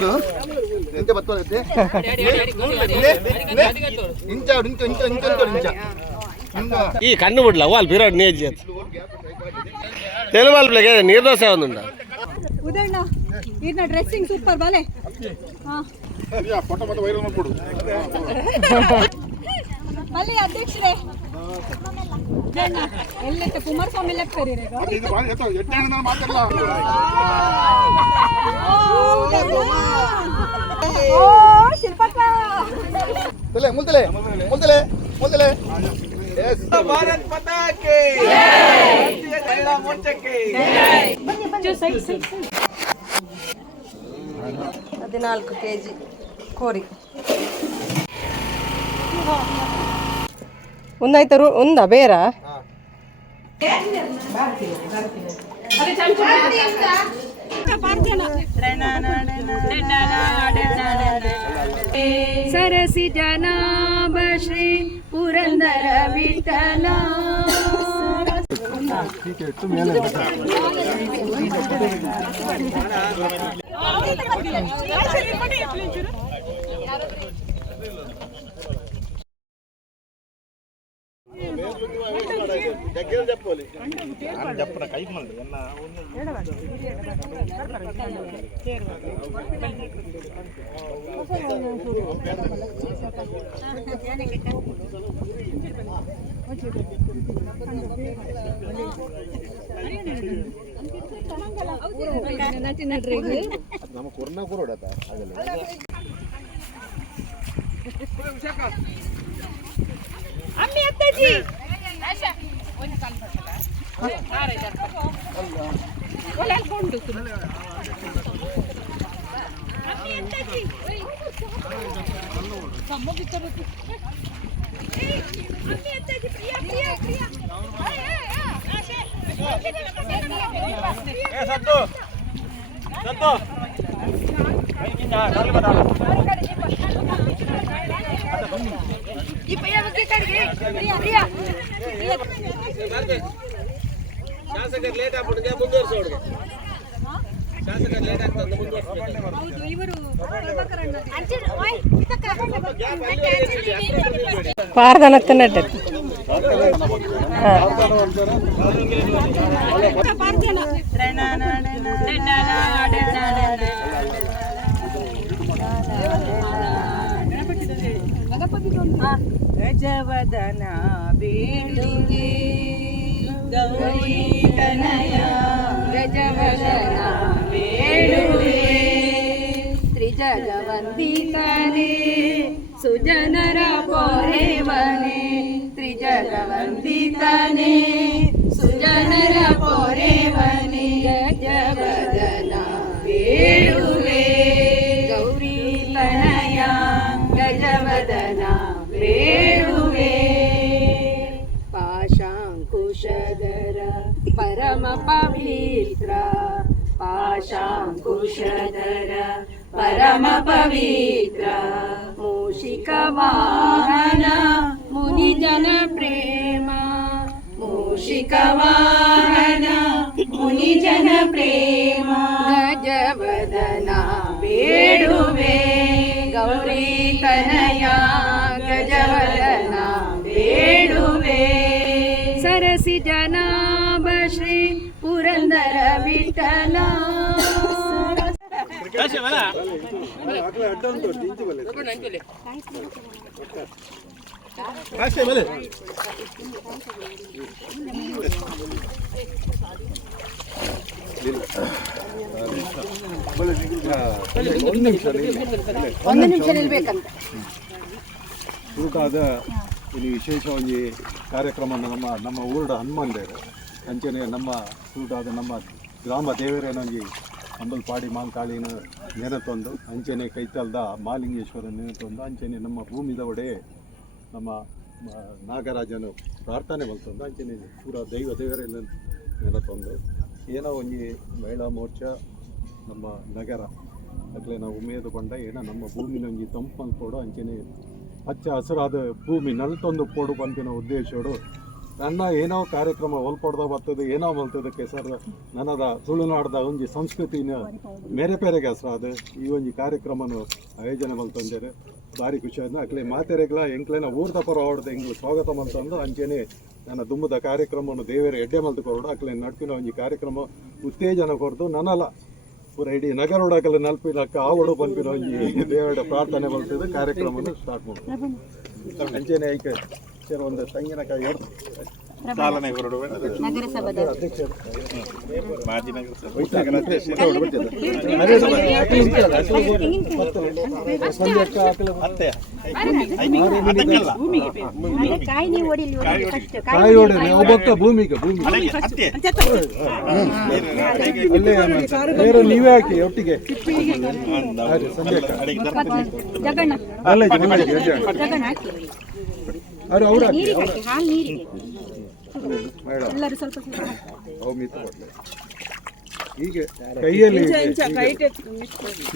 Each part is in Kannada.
ಒಂದು ಎಂತ ಬತ್ತೋಗುತ್ತೆ ಇಂಚ ಇಂಚ ಇಂಚ ಇಂಚ ಇಂಚ ಈ ಕಣ್ಣು ಬಿಡ್ಲ వాళ్ళు ಬಿರಾಡ್ ನೇಜಿ ಅಂತ తెలుగు వాళ్ళకి నీర్దోస ఉందా ಉದಣ್ಣ ಇದನ್ನ ಡ್ರೆಸ್ಸಿಂಗ್ ಸೂಪರ್ ಬಾಲೆ ಫೋಟೋ ಮತ್ತೆ ವೈರಲ್ ಮಾಡ್ಕೊಡು ಅಲ್ಲಿ ಅಧ್ಯಕ್ಷರೇ ಎಲ್ಲೆತ್ತ ಕುಮಾರಸ್ವಾಮಿ ಲೆಕ್ಕ ಕರೀರೇಗ ಇದು ಬಾರಿ ಎತ್ತ ಎಡ್ಡಾಣ ನಾನು ಮಾತಾಡಲ್ಲ ಓ ಶಿಲ್ಪಕ್ಕ ತಲೆ ಮುಲ್ತಲೆ ಮುಲ್ತಲೆ ಮುಲ್ತಲೆ ಎಸ್ ಭಾರತ್ ಮಾತಾ ಕಿ ಜೈ ಮಹಿಳಾ ಮೋರ್ಚಾ ಕಿ ಜೈ ಸೈ ಸೈ 14 kg ಕೋರಿ ఉందైతే ఉందా బేరా ಸರಸಿ ಜನಾಭ ಶ್ರೀ ಪುರಂದರ ವಿಠಲ ನಮ್ಮ ಕೊರೋನಾ ಕೊರೋಡತ ಅಮ್ಮಿ ಅತ್ತಜಿ ಶಾಸಕರು ಲೇಟ್ ಆಗ್ಬಿಟ್ಟಿದೆ ಮುಂದುವರಿಸೋಡ್ಗೆ ಶಾಸಕರು ಲೇಟ್ ಆಗ್ತದೆ పారదనత్తనట్టు ಗಜವದನ ಬೇಡುವೆ ಗೌರಿ ಕನಯ ಗಜವದನ ಬೇಡುವೆ ತ್ರಿಜಗವಂದಿತನೇ ಸುಜನರ ಪೊರೆವನೆ ತ್ರಿಜಗವಂದಿತನೇ ಸುಜನರ ಪೊರೆವನೆ ಗಜವದನ ಬೇಡುವೆ ಗೌರಿ ಕನಯ ಗಜವದನ ಬೇಡುವೆ ಪಾಶಾಂಕುಶಧರ ಪರಮ ಪವಿತ್ರ ಪಾಶಾಂಕುಶಧರ ಪರಮ ಪವಿತ್ರ ಮೂಷಿಕ ವಾಹನ ಮುನಿಜನ ಪ್ರೇಮ ಮೂಷಿಕ ವಾಹನ ಮುನಿಜನ ಪ್ರೇಮ ಗಜವದನ ಬೇಡುವೆ ಗೌರಿ ಕನಯ ಗಜವದನ ಬೇಡುವೆ ಸರಸಿ ಜನಾಭ ಶ್ರೀ ಪುರಂದರ ವಿಠಲ ಒಂದು ನಿಮಿಷ ನಿಲ್ಬೇಕಂತ ಹುಡುಕಾದ ಇಲ್ಲಿ ವಿಶೇಷ ಒಂದು ಕಾರ್ಯಕ್ರಮ ನಮ್ಮ ಊರುಡ ಹನುಮಂದೇರು ಅಂಚನೆ ನಮ್ಮ ಹುಡುಕಾದ ನಮ್ಮ ಗ್ರಾಮ ದೇವರೇನೊಂಜಿ ಅಂಬಲ್ ಪಾಡಿ ಮಾಂಕಾಳಿನ ನೆನತೊಂದು ಅಂಚನೆ ಕೈತಲ್ದ ಮಾಲಿಂಗೇಶ್ವರ ನೆನತೊಂದು ಅಂಚನೆ ನಮ್ಮ ಭೂಮಿದ ಒಡೆ ನಮ್ಮ ನಾಗರಾಜನು ಪ್ರಾರ್ಥನೆ ಮಲ್ತೊಂದು ಅಂಚನೆ ಪೂರ ದೇವರೆಲ್ಲ ನೆನತೊಂದು ಏನೋ ಒಂಜಿ ಮಹಿಳಾ ಮೋರ್ಚಾ ನಮ್ಮ ನಗರ ಅಕ್ಲೆ ನಾವು ಉಮೇದು ಬಂಡ ಏನೋ ನಮ್ಮ ಭೂಮಿನ ಒಂಜಿ ತಂಪು ಮಲ್ಪೋಡು ಅಂಚನೆ ಹಚ್ಚ ಹಸಿರಾದ ಭೂಮಿ ನಲ್ತೊಂದು ಪೋಡು ಪಂಪಿನ ಉದ್ದೇಶೋಡು ನನ್ನ ಏನೋ ಕಾರ್ಯಕ್ರಮ ಒಲ್ಪಡ್ದ ಬರ್ತದೆ ಏನೋ ಮಲ್ತದಕ್ಕೆ ಸರ್ ನನ್ನದ ತುಳುನಾಡದ ಒಂಜಿ ಸಂಸ್ಕೃತಿನ ಮೇರೆ ಪೇರೆಗೆ ಹೆಸರು ಅದು ಈ ಒಂಜಿ ಕಾರ್ಯಕ್ರಮನ ಆಯೋಜನೆ ಮಲ್ತಂದೇರೆ ಭಾರಿ ಖುಷಿ ಆಯ್ತು ಅಕ್ಲೆ ಮಾತೆರೆಗಳ ಎಂಕ್ಲೆನ ಊರ್ದ ಪರ ಹೊಡೆದ ಎಂಗ್ಲು ಸ್ವಾಗತ ಮಲ್ತಂದು ಅಂಚೆನೆ ನನ್ನ ದುಂಬದ ಕಾರ್ಯಕ್ರಮವನ್ನು ದೇವರ ಎಡ್ಡೆ ಮಲ್ತು ಕೊರಡು ಅಕ್ಲೆ ನಡ್ಪಿನ ಒಂಜಿ ಕಾರ್ಯಕ್ರಮ ಉತ್ತೇಜನ ಕೊರದು ನನ್ನಲ್ಲ ಪೂರ ಇಡೀ ನಗರ ಉಡಕಲ್ಲ ನಲ್ಪಿನಕ್ಕ ಆವಡು ಪಂಪಿನ ಒಂಜಿ ದೇವರ ಪ್ರಾರ್ಥನೆ ಮಲ್ತದ ಕಾರ್ಯಕ್ರಮವನ್ನು ಸ್ಟಾರ್ಟ್ ಮಾಡೋದು ಅಂಚೆನೆ ಐಕೆ ಸರ್ ಒಂದು ತೆಂಗಿನಕಾಯಿ ಎರಡು ಚಾಲನೆ ಹೊರಡುವ ಅಧ್ಯಕ್ಷರು ಮಾಜಿ ಕಾಯಿ ಹೊಡೆದ್ರೆ ಒಬ್ಬಕ್ಕ ಭೂಮಿಗೆ ಅಲ್ಲೇ ಬೇರೆ ನೀವೇ ಹಾಕಿ ಒಟ್ಟಿಗೆ ಜಗಣ್ಣ ಅಲ್ಲೇ ಅವ್ರು ಹಾಕಿ ಹಾಲು ನೀರಿಗೆ ಮೇಡಮ್ ಎಲ್ಲರೂ ಸ್ವಲ್ಪ ಅವು ಮಿತ್ ಕೊಡ್ಲಿ ಹೀಗೆ ಕೈಯಲ್ಲಿ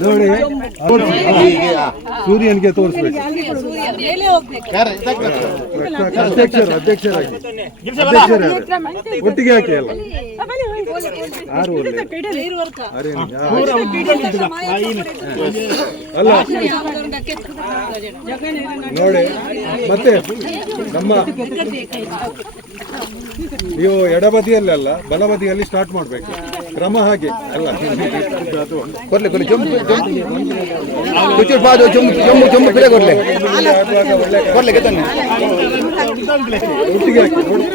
ನೋಡಿ ಸೂರ್ಯನಿಗೆ ತೋರಿಸ್ಬೇಕು ಅಧ್ಯಕ್ಷರಾಗಿ ಒಟ್ಟಿಗೆ ಹಾಕಿ ಅಲ್ಲ ಯಾರು ಅಲ್ಲ ನೋಡಿ ಮತ್ತೆ ನಮ್ಮ ನೀವು ಎಡಬದಿಯಲ್ಲ ಬಲಬದಿಯಲ್ಲಿ ಸ್ಟಾರ್ಟ್ ಮಾಡಬೇಕು ಕ್ರಮ ಹಾಗೆ ಅಲ್ಲ ಒಟ್ಟಿಗೆ ಹಾಕಿ ನೋಡಿ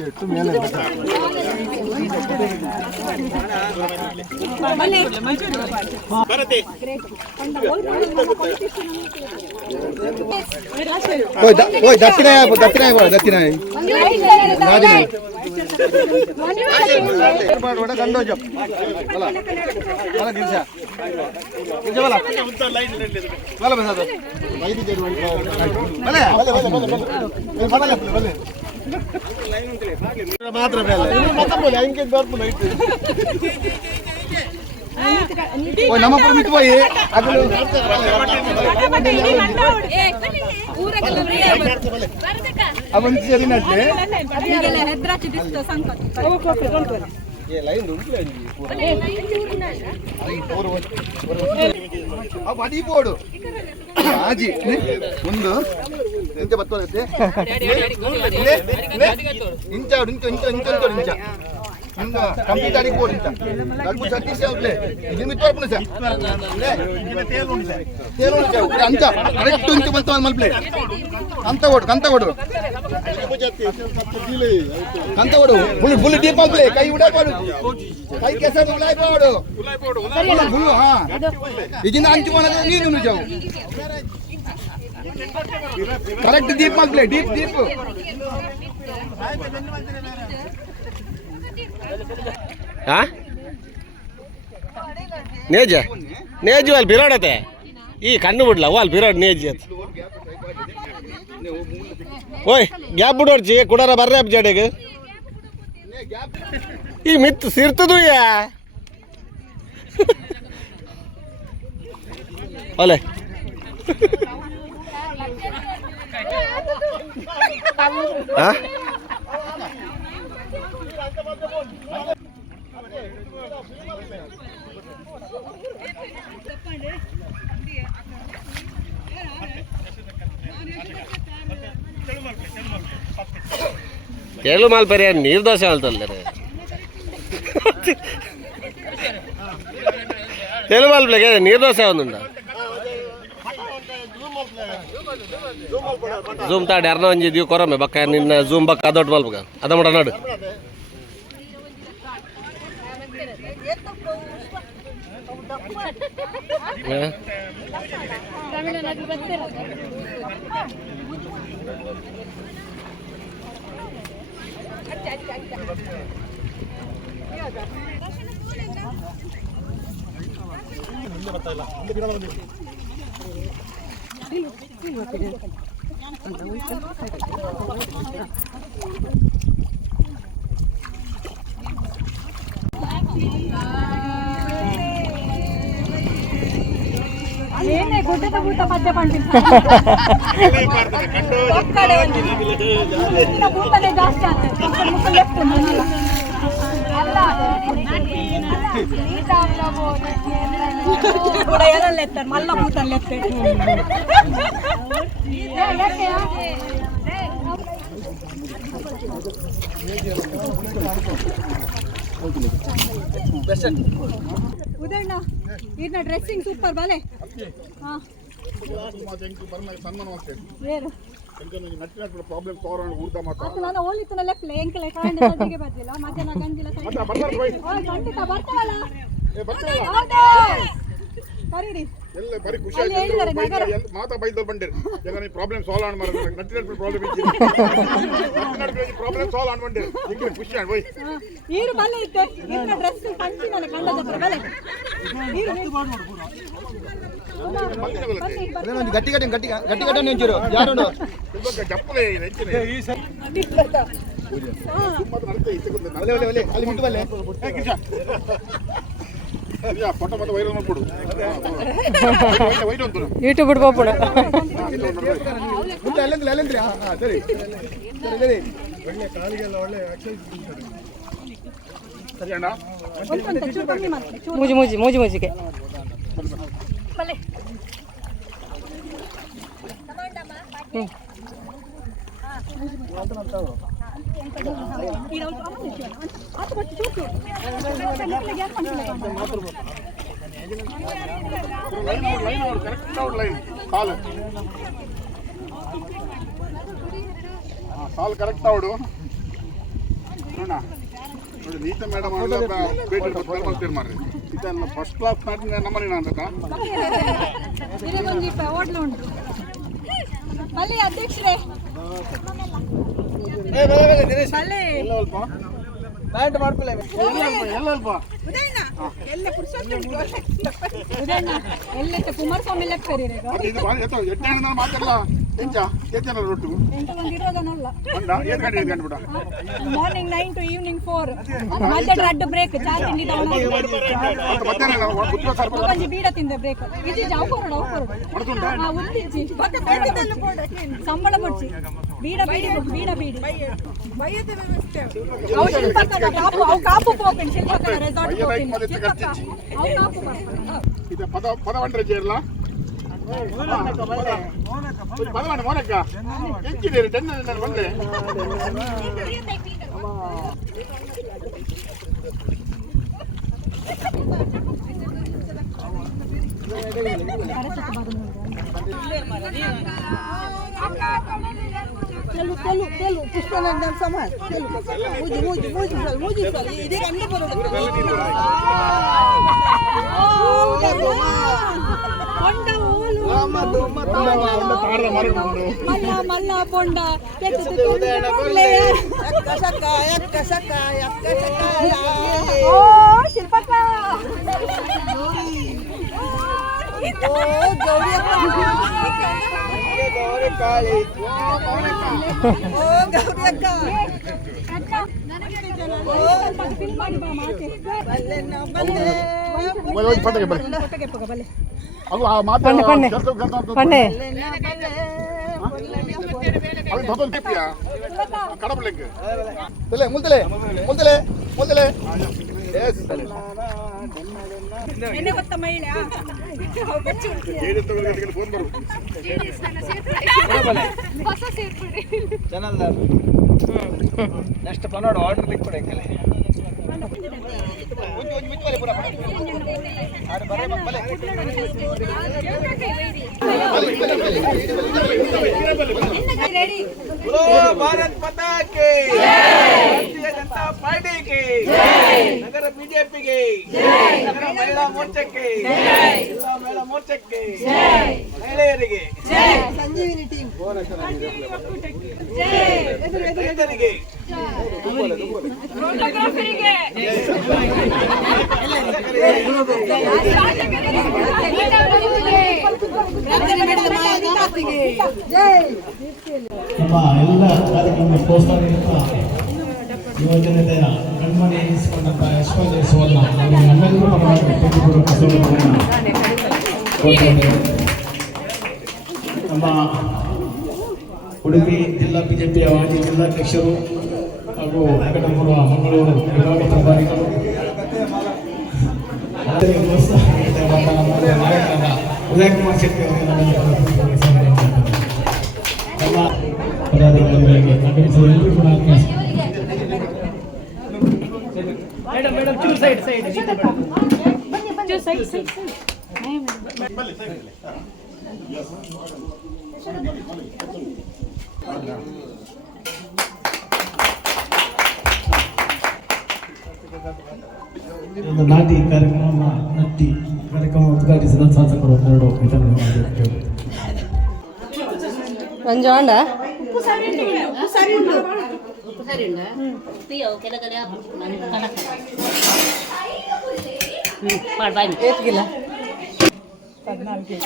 ಇಟ್ಟು ಮೇಲೆ ದಕ್ಷಿಣ ದಕ್ಷಿಣ ಮಾತ್ರ ನಮ್ಮ ಮಿತ್ పోయి అవన్నీ జరిగినట్లే అడిపోడు ఆజీ ముందు ఇంత బతుకైతే ఇంచాడు ఇంకో ఇంకో ఇంకో ఇంచ కంప్లీట్ అడిగిపోడు ఇంత కడుపు సత్తిసేవులే ఇది మిట్ వరకు సార్ తేలు అంత కరెక్ట్ ఇంత బతుకు మల్పలే అంత కొడు ఫుల్ ఫుల్ డీప్ మల్పలే కై ఉడాపోడు ಕೈ ಕೆಸರು ಉಲಾಯ್ಬೋಡು ಫುಲ್ ಹಾ ಇದನ್ನ ಹಂಚಿಕೊಂಡ ನೀನು ನಿಜವು correct deep ಮಗ್ಲೆ deep deep Neja ನೇಜು ಅಲ್ಲಿ ಬಿರಾಡತೆ ಈ ಕಣ್ಣು ಬಿಡ್ಲ ಅಲ್ಲಿ ಬಿರಾಡ್ ನೇಜಿ ಅಂತ ಓಯ್ ಗ್ಯಾಪ್ ಬಿಡೋರ್ಜಿ ಕುಡಾರ ಬರ್ರೆ ಅಪ್ ಜಡೆಗೆ ಈ ಮಿತ್ ಸಿರ್ತದು ಯಾ ಒಲೆ ಕೇಳು ಮಾಲ್ಪರಿ ನೀರು ದೋಸೆ ಅಲ್ತಲ್ಲ ತೆಲು ಮಾಲ್ಪಲೆಗೆ ನೀರು ದೋಸೆ ಒಂದುಂಡ ಜೂಮ್ ತಾಡಿ ಅರ್ನ ಒಂಜಿದೀವಿ ಕೊರಮೆ ಬಕ್ಕ ನಿನ್ನ ಜೂಮ್ ಬಕ್ಕ ಅದೊಟ್ಟು ಮಲ್ಪಗ ಅದ ಮಾಡ ನಡು ಏನೇ ಗುಡ್ಡದ ಭೂತ ಪದ್ಯ ಪಂಡಿತ ಭೂತನೇ ಜಾಸ್ತಿ ಆಗ್ತದೆ ಲೆಫ್ಟ್ ಅಲ್ಲ ಕೂಡ ಯಾರಲ್ಲ ಎತ್ತಾರೆ ಮಲ್ಲ ಭೂತಲ್ಲಿ ಎತ್ತಾರೆ ಉದಯಣ್ಣ ಇದನ್ನ ಡ್ರೆಸ್ಸಿಂಗ್ ಸೂಪರ್ ಬಲೆ ಹಾಂ ನಾನು ಹೋಲಿತ್ತು ಲೆಫ್ಟ್ ಎಂಕಲೆ ಕಾಂಡಿಗೆ ಬರ್ತಿಲ್ಲ ಮಧ್ಯಾಹ್ನ ಗಂಜಿಲ್ಲ ಖಂಡಿತ ಬರ್ತಾವಲ್ಲ ಕರೀರಿ ಎಲ್ಲ ಬರೀ ಖುಷಿ ಮಾತಾ ಬೈದಲ್ ಬಂದಿರಿ ಎಲ್ಲ ನೀವು ಪ್ರಾಬ್ಲಮ್ ಸಾಲ್ವ್ ಆನ್ ಮಾಡಿದ್ರೆ ನಟ್ಟಿನ ಪ್ರಾಬ್ಲಮ್ ಇತ್ತು ಪ್ರಾಬ್ಲಮ್ ಸಾಲ್ವ್ ಆನ್ ಬಂದಿರಿ ಈಗ ಖುಷಿ ಆನ್ ಬೈ ಈರು ಬಲೆ ಇತ್ತೆ ಇನ್ನ ಡ್ರೆಸ್ ಪಂಚಿ ನಾನು ಕಂಡದ ಬಲೆ ಗಟ್ಟಿ ಗಟ್ಟಿ ಗಟ್ಟಿ ಗಟ್ಟಿ ಗಟ್ಟಿ ನಿಂತಿರು ಯಾರು ಜಪ್ಪಲೆ ಹೆಚ್ಚಿನ ಅಲ್ಲಿ ಮುಟ್ಟು ಬಲ್ಲೆ ಫೋಟೋ ಮತ್ತೆ ವೈರಲ್ ಮಾಡ್ಕೊಡು ವೈಟ್ ಅಂತ ಯೂಟ್ಯೂಬ್ ಬಿಡ್ಬೋಣ ಮುಂದೆ ಅಲ್ಲಂದ್ರೆ ಅಲ್ಲಂದ್ರೆ ಸರಿ ಸರಿ ಸರಿ ಒಳ್ಳೆ ಕಾಲಿಗೆಲ್ಲ ಒಳ್ಳೆ ಎಕ್ಸರ್ಸೈಸ್ ಸರಿ ಅಣ್ಣ ಮೂಜಿ ಮೂಜಿ ಮೂಜಿ ಮೂಜಿಗೆ ಸಾಲ್ ಕರೆಕ್ಟ್ ಅವಡು ನೋಡ ನೋಡಿ ನೀತ ಮೇಡಮ್ ಭೇಟಿ ಮಾಡ್ತೀರಿ ಮಾರ್ರಿ ಇದನ್ನು ಫಸ್ಟ್ ಕ್ಲಾಸ್ ಮಾಡಿ ನಮ್ಮನೆ ನಾನು ಅವಾರ್ಡ್ ಉಂಟು ಅಲ್ಲಿ ಅಧ್ಯಕ್ಷರೇ ಪ್ಯಾಂಟ್ ಮಾಡ್ಕೊಳ್ಳಿ ಎಲ್ಲ ಕುಮಾರಸ್ವಾಮಿ ಲೆಕ್ಕ ಮಾತಾಡಲ್ಲ ಎಂಚ ಜನ ರೊಟ್ಟು ಮಾರ್ನಿಂಗ್ 9 to evening 4 ಮಧ್ಯಾಹ್ನ ಅಡ್ಡ ಬ್ರೇಕ್ ಚಾ ತಿಂಡಿ ಒಂಜಿ ಬೀಡ ತಿಂದ ಬ್ರೇಕ್ ಇದು ಜಾಪೋರಡ ಸಂಬಳ ಮುಡ್ಚಿ ಬೀಡ ಬೀಡಿ ಬೀಡ ಬೀಡಿ ಅವು ಶಿಲ್ಪಕರ ಕಾಪು ಪೋಪೆನ್ ಶಿಲ್ಪಕರ ರೆಸಾರ್ಟ್ ಅವು ಕಾಪು ಇದು ಪದ ಬಂದ್ರೆ ಜೇರ್ಲ ಪದವಾಣ ಮೋನಕ್ಕ ಹೆಚ್ಚಿದ್ದೀರಿ ಟೆನ್ನ ಬಂದೆ Telu, pushpanan dan sama. Muji. Ini kan ini baru. ಮಲ್ಲ ಪೊಂಡ ಶಿಲ್ಪಕ್ಕ ಗೌರಿ ಕಾಳಿ ನೆಕ್ಸ್ಟ್ ಪ್ಲಾನ್ ಆರ್ಡರ್ ಬಿಟ್ಕೊಡಿ ಭಾರತ್ ಮಾತಾ ಕಿ ಭಾರತೀಯ ಜನತಾ ಪಾರ್ಟಿಗೆ ನಗರ ಬಿಜೆಪಿಗೆ ನಗರ ಮಹಿಳಾ ಮೋರ್ಚಾಕ್ಕೆ ಜಿಲ್ಲಾ ಮಹಿಳಾ ಮೋರ್ಚಾಕ್ಕೆ ಮಹಿಳೆಯರಿಗೆ ಸಂಜೀವಿನಿ ಟೀಮ್ ರೈತರಿಗೆ ಫೋಟೋಗ್ರಾಫರಿಗೆ ನಮ್ಮ ಎಲ್ಲ ಕಾರ್ಯಕ್ರಮ ಪ್ರೋತ್ಸಾಹಿತ ಯುವಜನತೆಯ ಕಣ್ಮಣಿ ಎನಿಸಿಕೊಂಡಂತಹ ಯಶವಂತ ಸುವರ್ಣ ನಮ್ಮೆಲ್ಲರೂ ಪರವಾಗಿ ನಮ್ಮ ಉಡುಪಿ ಜಿಲ್ಲಾ ಬಿಜೆಪಿಯ ಮಾಜಿ ಜಿಲ್ಲಾಧ್ಯಕ್ಷರು ಹಾಗೂ ವೆಂಕಟಪುರ ಮಂಗಳೂರು ವಿಭಾಗ ಪ್ರಭಾರಿಗಳು ನಾಯಕರಾದ ಉದಯಕುಮಾರ್ ಶೆಟ್ಟಿ ಅವರಿಗೆ ನಮ್ಮ ಪದಾಧಿಕಾರಿಗಳಿಗೆ ಎಲ್ಲರೂ ಕೂಡ ನಾಟಿ ಕಾರ್ಯಕ್ರಮ ಉದ್ಘಾಟಿಸಿದ ಶಾಸಕರು ಎರಡು ಮಂಜು ಆಂಡ ಏತ್ಗಿಲ್ಲ 14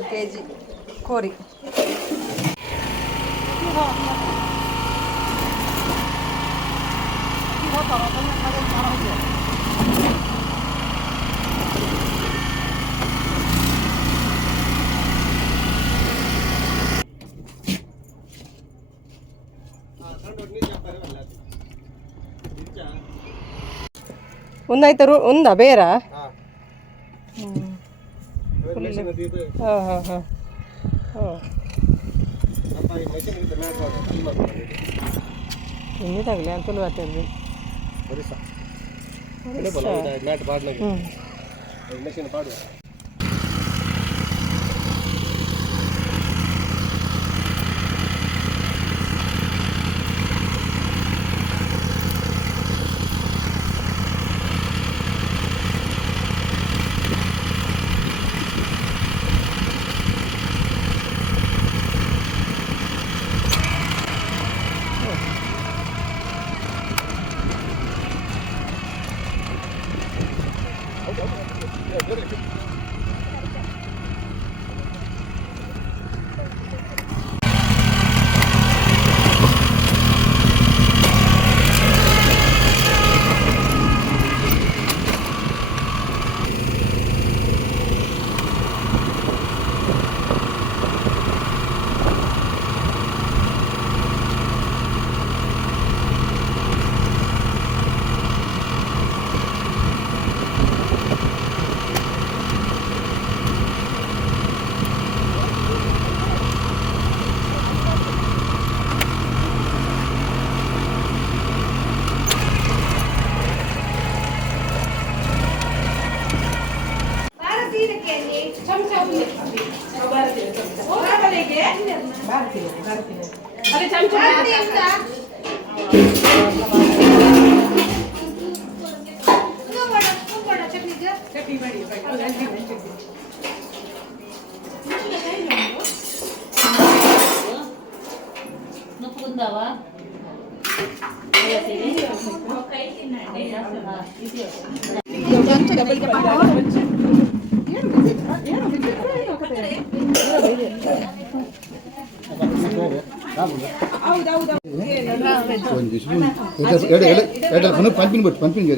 kg ಕೋರಿ. ಒಂದಾಯ್ತು ಒಂದಾ ಬೇರ ಹಾಂ ಹಾಂ ಹಾಂ ಇನ್ನಿದಾಗಲಿ ಅಂತಲೂ ಆಗ್ತದೆ పంపిణీ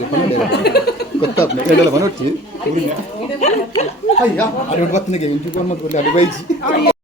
కొత్త ఎడల మనొచ్చి అయ్యా అరవై వస్తుంది ఇంటికి అడిగి